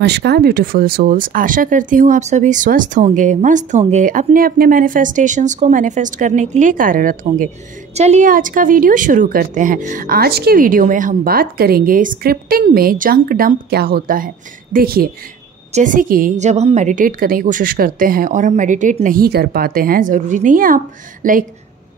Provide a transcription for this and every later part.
नमस्कार beautiful souls, आशा करती हूँ आप सभी स्वस्थ होंगे, मस्त होंगे, अपने अपने मैनिफेस्टेशंस को मैनिफेस्ट करने के लिए कार्यरत होंगे। चलिए आज का वीडियो शुरू करते हैं। आज की वीडियो में हम बात करेंगे स्क्रिप्टिंग में जंक डंप क्या होता है। देखिए, जैसे कि जब हम मेडिटेट करने की कोशिश करते हैं और हम मेडिटेट नहीं कर पाते हैं, ज़रूरी नहीं है आप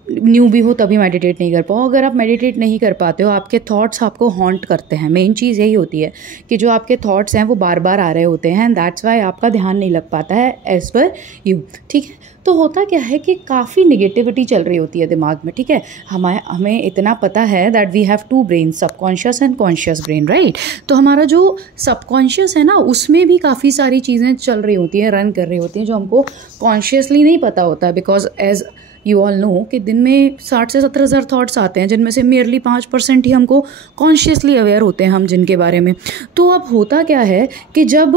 न्यू भी हो तभी मेडिटेट नहीं कर पाओ। अगर आप मेडिटेट नहीं कर पाते हो, आपके थॉट्स आपको हॉन्ट करते हैं। मेन चीज़ यही होती है कि जो आपके थॉट्स हैं वो बार बार आ रहे होते हैं, एंड दैट्स वाई आपका ध्यान नहीं लग पाता है एज़ पर यू। ठीक है, तो होता क्या है कि काफ़ी निगेटिविटी चल रही होती है दिमाग में। ठीक है, हमें इतना पता है that we have two brain, subconscious and conscious brain, right. तो हमारा जो सबकॉन्शियस है ना, उसमें भी काफ़ी सारी चीज़ें चल रही होती हैं, रन कर रही होती हैं, जो हमको कॉन्शियसली नहीं पता होता। Because as you all know कि दिन में 60 से 70 हज़ार थाट्स आते हैं, जिनमें से मेयरली 5% ही हमको कॉन्शियसली अवेयर होते हैं हम जिनके बारे में। तो अब होता क्या है कि जब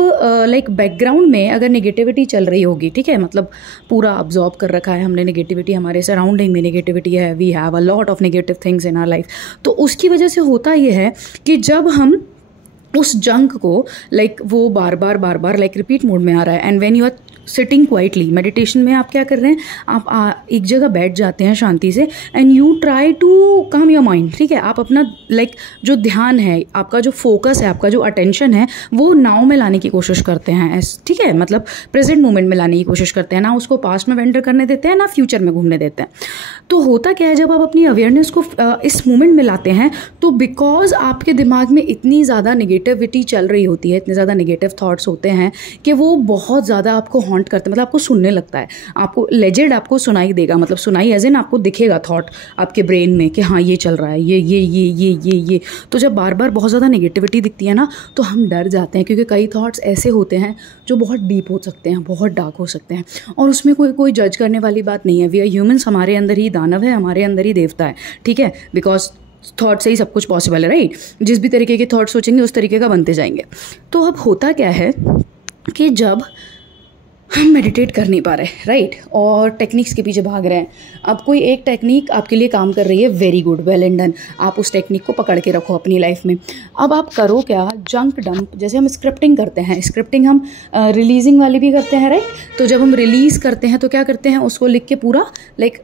बैकग्राउंड में अगर नेगेटिविटी चल रही होगी, ठीक है, मतलब पूरा अब्जॉर्ब कर रखा है हमने नेगेटिविटी, हमारे सराउंडिंग में नेगेटिविटी है, we have a lot of negative things in our life. तो उसकी वजह से होता ये है कि जब हम उस जंक को वो बार बार रिपीट मोड में आ रहा है, and when you are sitting quietly, meditation में आप क्या कर रहे हैं, आप एक जगह बैठ जाते हैं शांति से, and you try to calm your mind. ठीक है, आप अपना जो ध्यान है, आपका जो फोकस है, आपका जो अटेंशन है, वो नाउ में लाने की कोशिश करते हैं। ठीक है, मतलब प्रेजेंट मोमेंट में लाने की कोशिश करते हैं, ना उसको पास्ट में वेंडर करने देते हैं, ना फ्यूचर में घूमने देते हैं। तो होता क्या है, जब आप अपनी अवेयरनेस को इस मोमेंट में लाते हैं, तो बिकॉज आपके दिमाग में इतनी ज़्यादा नेगेटिविटी चल रही होती है, इतने ज़्यादा नेगेटिव थॉट्स होते हैं कि वो बहुत ज़्यादा आपको हॉन्ट करते हैं, मतलब आपको सुनने लगता है, आपको लेजेड आपको सुनाई देगा, मतलब सुनाई एज इन आपको दिखेगा थॉट आपके ब्रेन में कि हाँ ये चल रहा है, ये। तो जब बार बार बहुत ज़्यादा नेगेटिविटी दिखती है ना, तो हम डर जाते हैं, क्योंकि कई थॉट्स ऐसे होते हैं जो बहुत डीप हो सकते हैं, बहुत डार्क हो सकते हैं, और उसमें कोई जज करने वाली बात नहीं है। वी आर ह्यूमंस, हमारे अंदर ही दानव है, हमारे अंदर ही देवता है। ठीक है, बिकॉज थॉट से ही सब कुछ पॉसिबल है, राइट। जिस भी तरीके के थॉट सोचेंगे उस तरीके का बनते जाएंगे। तो अब होता क्या है कि जब हम मेडिटेट कर नहीं पा रहे, राइट, और टेक्निक्स के पीछे भाग रहे हैं, अब कोई एक टेक्निक आपके लिए काम कर रही है, very good, well and done, आप उस टेक्निक को पकड़ के रखो अपनी लाइफ में। अब आप करो क्या, जंक डंप, जैसे हम स्क्रिप्टिंग करते हैं, स्क्रिप्टिंग हम रिलीजिंग वाली भी करते हैं, राइट। तो जब हम रिलीज़ करते हैं तो क्या करते हैं, उसको लिख के पूरा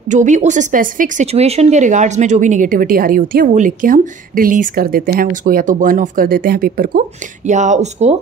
जो भी उस स्पेसिफिक सिचुएशन के रिगार्ड्स में जो भी नेगेटिविटी आ रही होती है वो लिख के हम रिलीज़ कर देते हैं उसको, या तो बर्न ऑफ कर देते हैं पेपर को, या उसको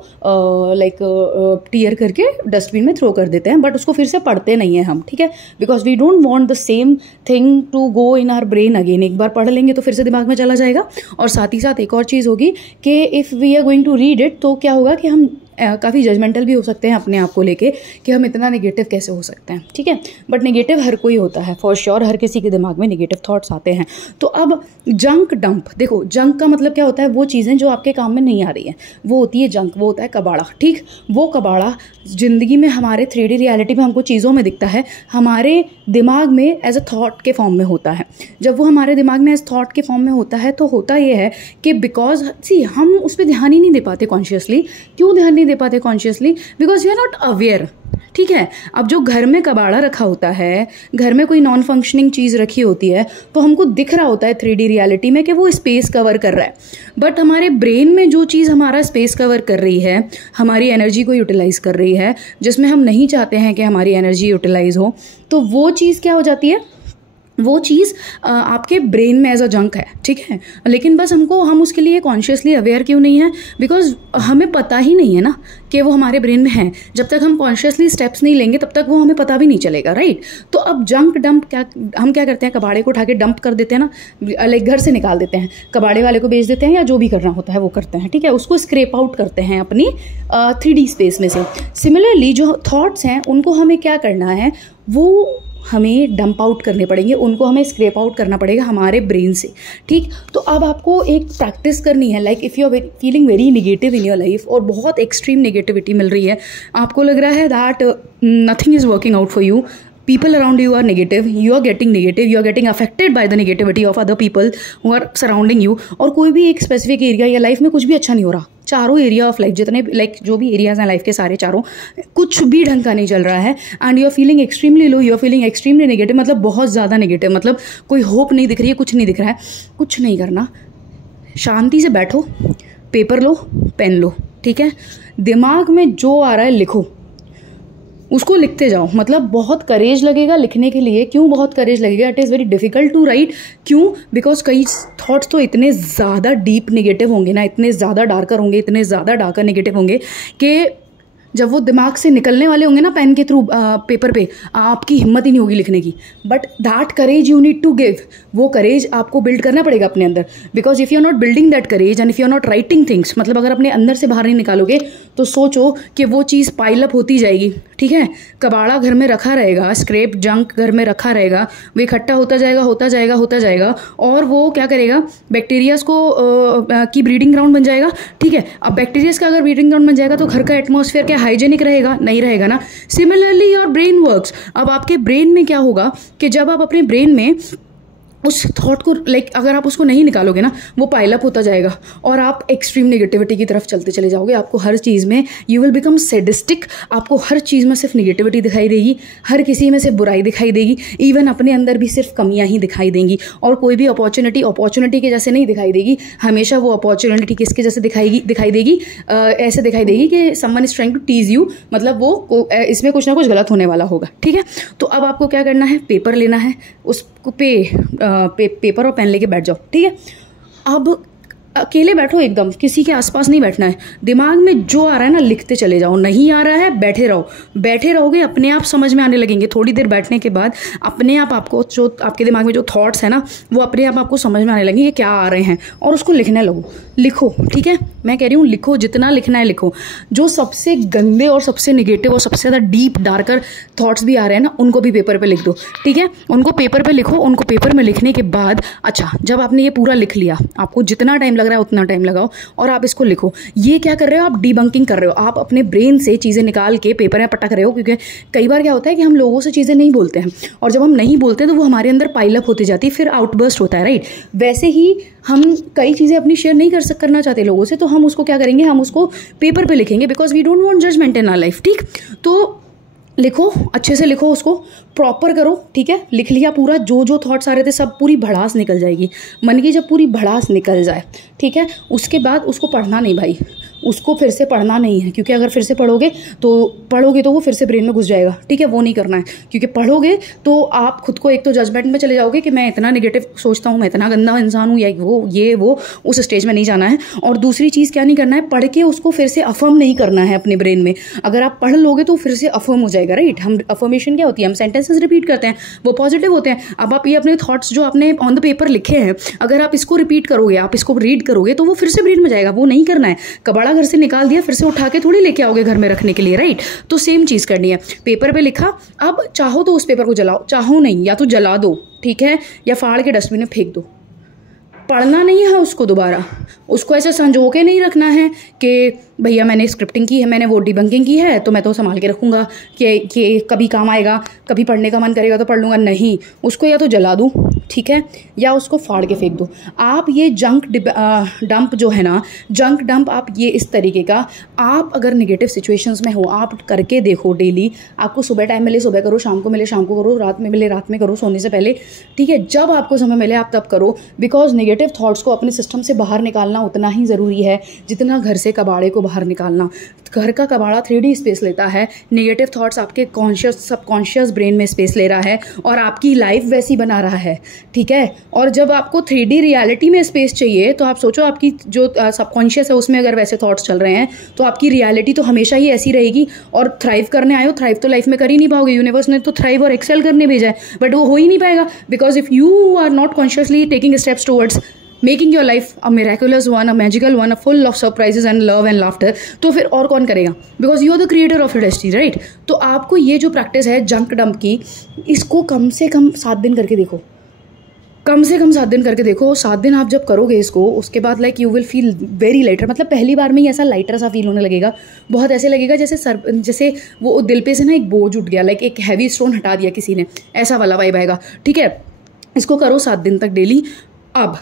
टीयर करके डस्टबिन में थ्रो कर देते हैं, बट उसको फिर से पढ़ते नहीं है हम। ठीक है, because we don't want the same thing to go in our brain again. एक बार पढ़ लेंगे तो फिर से दिमाग में चला जाएगा। और साथ ही साथ एक और चीज़ होगी कि if we are going to read it, तो क्या होगा कि हम काफ़ी जजमेंटल भी हो सकते हैं अपने आप को लेके कि हम इतना नेगेटिव कैसे हो सकते हैं। ठीक है, बट नेगेटिव हर कोई होता है, फॉर श्योर, हर किसी के दिमाग में नेगेटिव थॉट्स आते हैं। तो अब जंक डंप, देखो जंक का मतलब क्या होता है, वो चीज़ें जो आपके काम में नहीं आ रही हैं, वो होती है जंक, वो होता है कबाड़ा। ठीक, वो कबाड़ा ज़िंदगी में हमारे 3D रियलिटी में हमको चीज़ों में दिखता है, हमारे दिमाग में एज अ थॉट के फॉर्म में होता है। जब वो हमारे दिमाग में एज थॉट के फॉर्म में होता है, तो होता ये है कि बिकॉज हम उस पर ध्यान ही नहीं दे पाते कॉन्शियसली। क्यों ध्यान नहीं दे पाते consciously? Because we are not aware. ठीक है, अब जो घर में कबाड़ा रखा होता है, घर में कोई नॉन फंक्शनिंग चीज़ रखी होती है, तो हमको दिख रहा होता है 3D रियलिटी में कि वो स्पेस कवर कर रहा है, बट हमारे ब्रेन में जो चीज़ हमारा स्पेस कवर कर रही है, हमारी एनर्जी को यूटिलाइज कर रही है, जिसमें हम नहीं चाहते हैं कि हमारी एनर्जी यूटिलाइज हो, तो वो चीज़ क्या हो जाती है, वो चीज़ आपके ब्रेन में एज अ जंक है। ठीक है, लेकिन बस हम उसके लिए कॉन्शियसली अवेयर क्यों नहीं है, बिकॉज हमें पता ही नहीं है ना कि वो हमारे ब्रेन में है। जब तक हम कॉन्शियसली स्टेप्स नहीं लेंगे तब तक वो हमें पता भी नहीं चलेगा, राइट। तो अब जंक डंप हम क्या करते हैं, कबाड़े को उठा के डंप कर देते हैं ना, घर से निकाल देते हैं, कबाड़े वाले को बेच देते हैं, या जो भी करना होता है वो करते हैं। ठीक है, उसको स्क्रैप आउट करते हैं अपनी 3D स्पेस में से। सिमिलरली जो थॉट्स हैं उनको हमें क्या करना है, वो हमें डंप आउट करने पड़ेंगे, उनको हमें स्क्रैप आउट करना पड़ेगा हमारे ब्रेन से। ठीक, तो अब आपको एक प्रैक्टिस करनी है, if you are feeling very negative in your life और बहुत एक्सट्रीम नेगेटिविटी मिल रही है, आपको लग रहा है that nothing is working out for you, people around you are negative, you are getting negative, you are getting affected by the negativity of other people who are surrounding you, और कोई भी एक स्पेसिफिक एरिया या life में कुछ भी अच्छा नहीं हो रहा, चारों एरिया ऑफ लाइफ, जितने जो भी एरियाज हैं लाइफ के, सारे चारों कुछ भी ढंग का नहीं चल रहा है, and you are feeling extremely low, you are feeling extremely negative, मतलब बहुत ज़्यादा नेगेटिव, मतलब कोई होप नहीं दिख रही है, कुछ नहीं दिख रहा है। कुछ नहीं करना, शांति से बैठो, पेपर लो, पेन लो, ठीक है। दिमाग में जो आ रहा है लिखो, उसको लिखते जाओ। मतलब बहुत करेज लगेगा लिखने के लिए। क्यों बहुत करेज लगेगा? It is very difficult to write. क्यों? बिकॉज कई थॉट्स तो इतने ज़्यादा डीप नेगेटिव होंगे ना, इतने ज़्यादा डार्कर होंगे, इतने ज़्यादा डार्कर नेगेटिव होंगे कि जब वो दिमाग से निकलने वाले होंगे ना पेन के थ्रू पेपर पे, आपकी हिम्मत ही नहीं होगी लिखने की। But that courage you need to give, वो करेज आपको बिल्ड करना पड़ेगा अपने अंदर। Because if you are not building that courage and if you are not writing things, मतलब अगर अपने अंदर से बाहर नहीं निकालोगे तो सोचो कि वो चीज़ पाइल अप होती जाएगी। ठीक है, कबाड़ा घर में रखा रहेगा, स्क्रैप जंक घर में रखा रहेगा, वो इकट्ठा होता जाएगा होता जाएगा होता जाएगा, और वो क्या करेगा, बैक्टीरियाज को की ब्रीडिंग ग्राउंड बन जाएगा। ठीक है, अब बैक्टीरियाज का अगर ब्रीडिंग ग्राउंड बन जाएगा तो घर का एटमॉस्फेयर क्या हाइजेनिक रहेगा? नहीं रहेगा ना। Similarly your brain works. अब आपके ब्रेन में क्या होगा कि जब आप अपने ब्रेन में उस थॉट को अगर आप उसको नहीं निकालोगे ना, वो पाइल अप होता जाएगा और आप एक्सट्रीम नेगेटिविटी की तरफ चलते चले जाओगे। आपको हर चीज़ में यू विल बिकम सैडिस्टिक। आपको हर चीज़ में सिर्फ नेगेटिविटी दिखाई देगी, हर किसी में सिर्फ बुराई दिखाई देगी, इवन अपने अंदर भी सिर्फ कमियां ही दिखाई देंगी। और कोई भी अपॉर्चुनिटी के जैसे नहीं दिखाई देगी। हमेशा वो अपॉर्चुनिटी किसके जैसे दिखाई देगी ऐसे दिखाई देगी कि someone is trying to tease you, मतलब वो इसमें कुछ ना कुछ गलत होने वाला होगा। ठीक है, तो अब आपको क्या करना है, पेपर लेना है, उस पेपर और पेन लेके बैठ जाओ। ठीक है, अब अकेले बैठो, एकदम किसी के आसपास नहीं बैठना है। दिमाग में जो आ रहा है ना लिखते चले जाओ। नहीं आ रहा है बैठे रहो। बैठे रहोगे अपने आप समझ में आने लगेंगे। थोड़ी देर बैठने के बाद अपने आप आपको जो आपके दिमाग में जो थॉट्स है ना, वो अपने आप आपको समझ में आने लगेंगे क्या आ रहे हैं, और उसको लिखने लगो। लिखो, ठीक है, मैं कह रही हूँ लिखो, जितना लिखना है लिखो। जो सबसे गंदे और सबसे निगेटिव और सबसे ज़्यादा डीप डार्कर थॉट्स भी आ रहे हैं ना, उनको भी पेपर पे लिख दो। ठीक है, उनको पेपर पे लिखो। उनको पेपर में लिखने के बाद अच्छा, जब आपने ये पूरा लिख लिया, आपको जितना टाइम लग रहा है उतना टाइम लगाओ और आप इसको लिखो। ये क्या कर रहे हो, आप डीबंकिंग कर रहे हो। आप अपने ब्रेन से चीज़ें निकाल के पेपर में पटक रहे हो। क्योंकि कई बार क्या होता है कि हम लोगों से चीज़ें नहीं बोलते हैं, और जब हम नहीं बोलते तो वो हमारे अंदर पाइल अप होती जाती है, फिर आउटबर्स्ट होता है। राइट, वैसे ही हम कई चीज़ें अपनी शेयर नहीं करना चाहते लोगों से, तो हम उसको क्या करेंगे, हम उसको पेपर पे लिखेंगे, because we don't want judgement in our life. ठीक, तो लिखो, अच्छे से लिखो, उसको प्रॉपर करो। ठीक है, लिख लिया पूरा, जो जो थॉट्स आ रहे थे सब, पूरी भड़ास निकल जाएगी मन की। जब पूरी भड़ास निकल जाए, ठीक है, उसके बाद उसको पढ़ना नहीं भाई, उसको फिर से पढ़ना नहीं है। क्योंकि अगर फिर से पढ़ोगे तो वो फिर से ब्रेन में घुस जाएगा। ठीक है, वो नहीं करना है। क्योंकि पढ़ोगे तो आप खुद को एक तो जजमेंट में चले जाओगे कि मैं इतना नेगेटिव सोचता हूँ, मैं इतना गंदा इंसान हूँ, या वो उस स्टेज में नहीं जाना है। और दूसरी चीज़ क्या नहीं करना है, पढ़ के उसको फिर से अफर्म नहीं करना है अपने ब्रेन में। अगर आप पढ़ लोगे तो फिर से अफर्म हो जाएगा। राइट, हम अफर्मेशन क्या होती है, हम सेंटेंसेस रिपीट करते हैं, वो पॉजिटिव होते हैं। अब आप ये अपने थॉट्स जो आपने ऑन द पेपर लिखे हैं, अगर आप इसको रिपीट करोगे, आप इसको रीड करोगे, तो वो फिर से ब्रेन में जाएगा। वो नहीं करना है। कबाड़ा घर से निकाल दिया, फिर से उठा के थोड़ी लेके आओगे घर में रखने के लिए। राइट, तो सेम चीज़ करनी है। पेपर पे लिखा, अब चाहो तो उस पेपर को जलाओ, चाहो नहीं, या तो जला दो, ठीक है, या फाड़ के डस्टबिन में फेंक दो। पढ़ना नहीं है उसको दोबारा, उसको ऐसे संजो के नहीं रखना है कि भैया मैंने स्क्रिप्टिंग की है, मैंने वो डिबंकिंग की है, तो मैं तो संभाल के रखूँगा कि कभी काम आएगा, कभी पढ़ने का मन करेगा तो पढ़ लूँगा। नहीं, उसको या तो जला दूँ, ठीक है, या उसको फाड़ के फेंक दो। आप ये जंक डंप जो है ना, जंक डंप, आप ये इस तरीके का, आप अगर नेगेटिव सिचुएशंस में हो, आप करके देखो डेली। आपको सुबह टाइम मिले सुबह करो, शाम को मिले शाम को करो, रात में मिले रात में करो, सोने से पहले। ठीक है, जब आपको समय मिले आप तब करो। बिकॉज नेगेटिव थॉट्स को अपने सिस्टम से बाहर निकालना उतना ही ज़रूरी है जितना घर से कबाड़े को बाहर निकालना। घर का कबाड़ा 3D स्पेस लेता है, नेगेटिव थॉट्स आपके सबकॉन्शियस ब्रेन में स्पेस ले रहा है और आपकी लाइफ वैसी बना रहा है। ठीक है, और जब आपको 3D रियलिटी में स्पेस चाहिए, तो आप सोचो आपकी जो सबकॉन्शियस है उसमें अगर वैसे थॉट्स चल रहे हैं, तो आपकी रियलिटी तो हमेशा ही ऐसी रहेगी। और थ्राइव करने आए हो, थ्राइव तो लाइफ में कर ही नहीं पाओगे। यूनिवर्स ने तो थ्राइव और एक्सेल करने भेजा है, बट वो हो ही नहीं पाएगा। Because if you are not consciously taking steps towards making your life a miraculous one, a magical one, a full of surprises and love and laughter, तो फिर और कौन करेगा? Because you are the creator of your destiny. Right, तो आपको ये जो practice है जंक डंप की, इसको कम से कम 7 दिन करके देखो। कम से कम 7 दिन करके देखो। 7 दिन आप जब करोगे इसको, उसके बाद you will feel very lighter. मतलब पहली बार में ही ऐसा लाइटर सा फील होने लगेगा, बहुत ऐसे लगेगा जैसे वो दिल पे से ना एक बोझ उठ गया, एक हैवी स्टोन हटा दिया किसी ने, ऐसा वाला वाइब आएगा। ठीक है, इसको करो 7 दिन तक डेली। अब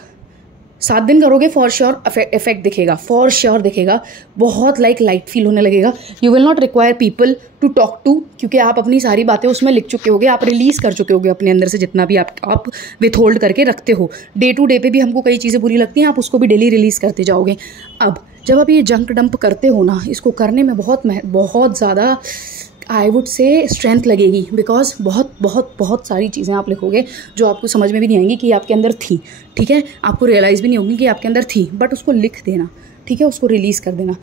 7 दिन करोगे, फॉर श्योर इफेक्ट दिखेगा, फॉर श्योर दिखेगा। बहुत लाइट फील होने लगेगा। You will not require people to talk to, क्योंकि आप अपनी सारी बातें उसमें लिख चुके होगे, आप रिलीज कर चुके होगे अपने अंदर से जितना भी आप विथ होल्ड करके रखते हो। डे टू डे पे भी हमको कई चीज़ें बुरी लगती हैं, आप उसको भी डेली रिलीज करते जाओगे। अब जब आप ये जंक डंप करते हो ना, इसको करने में बहुत ज़्यादा आई वुड से स्ट्रेंथ लगेगी, बिकॉज बहुत बहुत बहुत सारी चीज़ें आप लिखोगे जो आपको समझ में भी नहीं आएंगी कि आपके अंदर थी, ठीक है, आपको रियलाइज़ भी नहीं होगी कि आपके अंदर थी, बट उसको लिख देना, ठीक है, उसको रिलीज़ कर देना।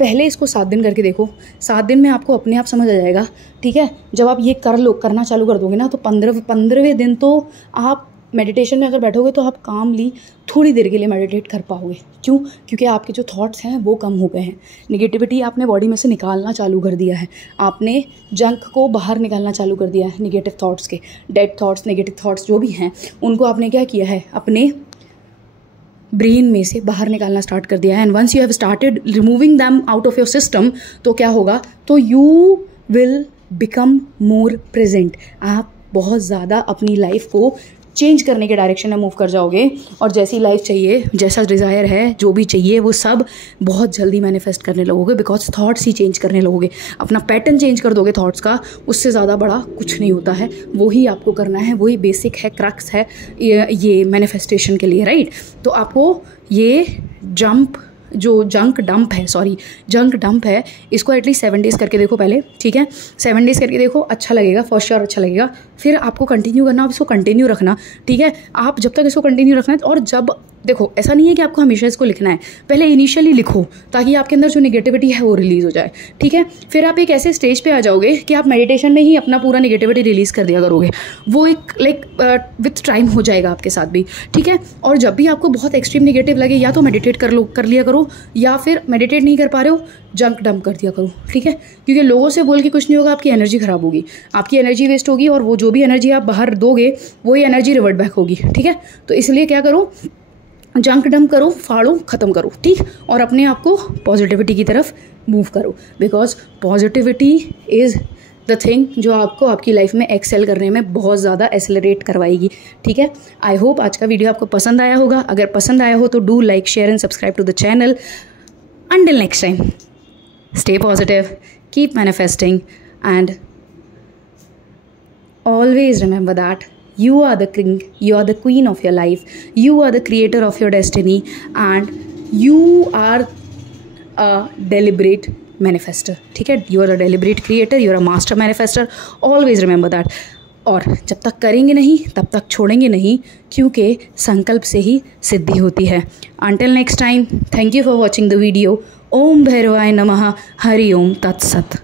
पहले इसको 7 दिन करके देखो, 7 दिन में आपको अपने आप समझ आ जाएगा, ठीक है। जब आप ये करना चालू कर दोगे ना, तो 15वें दिन तो आप मेडिटेशन में अगर बैठोगे तो आप कामली थोड़ी देर के लिए मेडिटेट कर पाओगे। क्यों? क्योंकि आपके जो थॉट्स हैं वो कम हो गए हैं, निगेटिविटी आपने बॉडी में से निकालना चालू कर दिया है, आपने जंक को बाहर निकालना चालू कर दिया है, निगेटिव थॉट्स के, डेड थॉट्स, नेगेटिव थॉट्स जो भी हैं उनको आपने क्या किया है, अपने ब्रेन में से बाहर निकालना स्टार्ट कर दिया है। And once you have started removing them out of your system, तो क्या होगा, तो you will become more present. आप बहुत ज़्यादा अपनी लाइफ को चेंज करने के डायरेक्शन में मूव कर जाओगे, और जैसी लाइफ चाहिए, जैसा डिज़ायर है, जो भी चाहिए वो सब बहुत जल्दी मैनिफेस्ट करने लगोगे, बिकॉज थॉट्स ही चेंज करने लगोगे, अपना पैटर्न चेंज कर दोगे थॉट्स का। उससे ज़्यादा बड़ा कुछ नहीं होता है, वही आपको करना है, वही बेसिक है, क्रक्स है ये मैनिफेस्टेशन के लिए, राइट। तो आपको ये जंक डंप है, इसको एटलीस्ट 7 डेज़ करके देखो पहले, ठीक है, 7 डेज़ करके देखो, अच्छा लगेगा, फर्स्ट श्योर अच्छा लगेगा, फिर आपको कंटिन्यू करना, आप इसको कंटिन्यू रखना, ठीक है। आप जब तक इसको कंटिन्यू रखना है, और जब देखो ऐसा नहीं है कि आपको हमेशा इसको लिखना है, पहले इनिशियली लिखो ताकि आपके अंदर जो निगेटिविटी है वो रिलीज़ हो जाए, ठीक है। फिर आप एक ऐसे स्टेज पे आ जाओगे कि आप मेडिटेशन में ही अपना पूरा निगेटिविटी रिलीज़ कर दिया करोगे, वो एक विथ टाइम हो जाएगा आपके साथ भी, ठीक है। और जब भी आपको बहुत एक्सट्रीम निगेटिव लगे, या तो मेडिटेट कर लिया करो, या फिर मेडिटेट नहीं कर पा रहे हो, जंक डंप कर दिया करो, ठीक है। क्योंकि लोगों से बोल के कुछ नहीं होगा, आपकी एनर्जी ख़राब होगी, आपकी एनर्जी वेस्ट होगी, और वो जो भी एनर्जी आप बाहर दोगे वही एनर्जी रिवर्ट बैक होगी, ठीक है। तो इसलिए क्या करो, जंक डंप करो, फाड़ो, ख़त्म करो, ठीक, और अपने आप को पॉजिटिविटी की तरफ मूव करो, because positivity is the thing जो आपको आपकी लाइफ में एक्सेल करने में बहुत ज़्यादा एक्सेलरेट करवाएगी, ठीक है। आई होप आज का वीडियो आपको पसंद आया होगा। अगर पसंद आया हो तो do like, share and subscribe to the channel. Until next time, stay positive, keep manifesting, and always remember that you are the king, you are the queen of your life, you are the creator of your destiny, and you are a deliberate manifester, ठीक है। You are a deliberate creator, you are a master manifester, always remember that। और जब तक करेंगे नहीं तब तक छोड़ेंगे नहीं, क्योंकि संकल्प से ही सिद्धि होती है। Until next time, thank you for watching the video। ओम भैरवाय नमः। हरि ओम तत्सत।